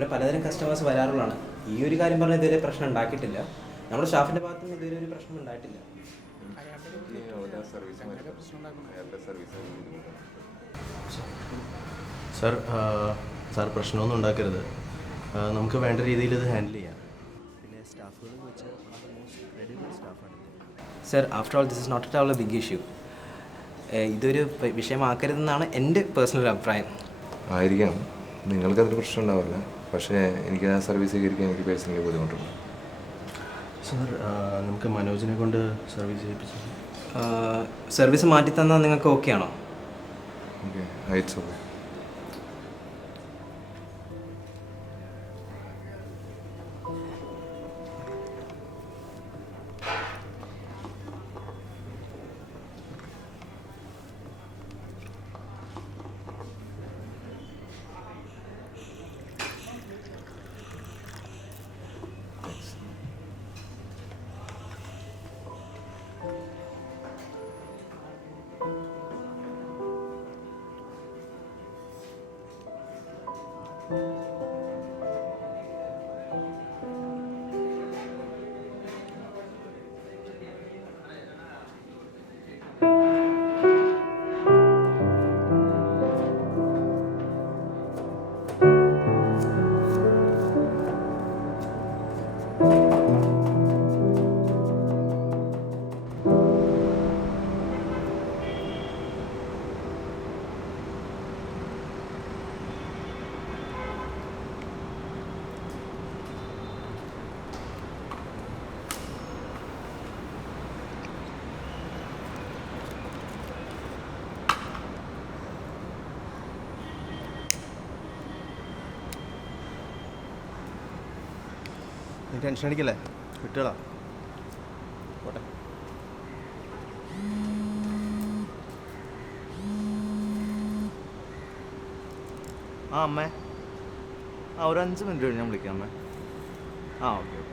ഇവിടെ പലതരം കസ്റ്റമേഴ്സ് വരാറുള്ളതാണ്. ഈ ഒരു കാര്യം പറഞ്ഞാൽ ഇതുവരെ പ്രശ്നം ഉണ്ടാക്കിയിട്ടില്ല. നമ്മുടെ സ്റ്റാഫിൻ്റെ ഭാഗത്തുനിന്ന് ഇതുവരെ ഒരു പ്രശ്നം ഉണ്ടായിട്ടില്ല. സാർ പ്രശ്നമൊന്നും ഉണ്ടാക്കരുത്. നമുക്ക് വേണ്ട രീതിയിൽ ഇത് ഹാൻഡിൽ ചെയ്യാം. പിന്നെ സ്റ്റാഫുകൾ വെച്ച് മോസ്റ്റ് ക്രെഡിബിൾ സ്റ്റാഫാണ്. Sir, after all this is not at all a big issue. ഇതൊരു വിഷയമാക്കരുതെന്നാണ് എൻ്റെ പേഴ്സണൽ അഭിപ്രായം. ആയിരിക്കാം, നിങ്ങൾക്കതൊരു പ്രശ്നം ഉണ്ടാവില്ല. പക്ഷേ എനിക്ക് ആ സർവീസ് സ്വീകരിക്കാൻ എനിക്ക് പേഴ്സണലി ബുദ്ധിമുട്ടുണ്ട്. സാർ, നമുക്ക് മനോജിനെ കൊണ്ട് സർവീസ് ചെയ്യിപ്പിച്ചു. സർവീസ് മാറ്റി തന്നാൽ നിങ്ങൾക്ക് ഓക്കെ ആണോ? Okay, it's okay. നീ ടെൻഷൻ അടിക്കല്ലേ, വിട്ടുകളാ പോട്ടെ. അമ്മേ, ഒരു 5 മിനിറ്റ് കഴിഞ്ഞ് ഞാൻ വിളിക്കാം അമ്മേ. ഓക്കെ. ഓക്കെ.